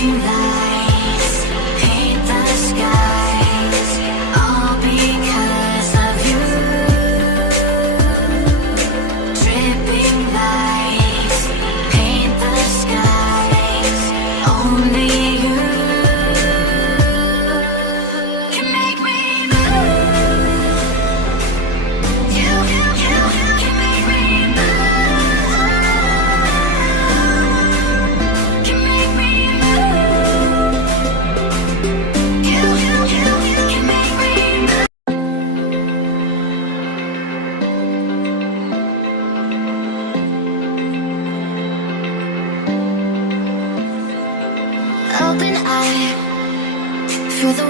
Dripping lights paint the skies, all because of you. Dripping lights paint the skies, only you can make me move. You can make me move. Can make me move. You can make me move. Open eye, feel the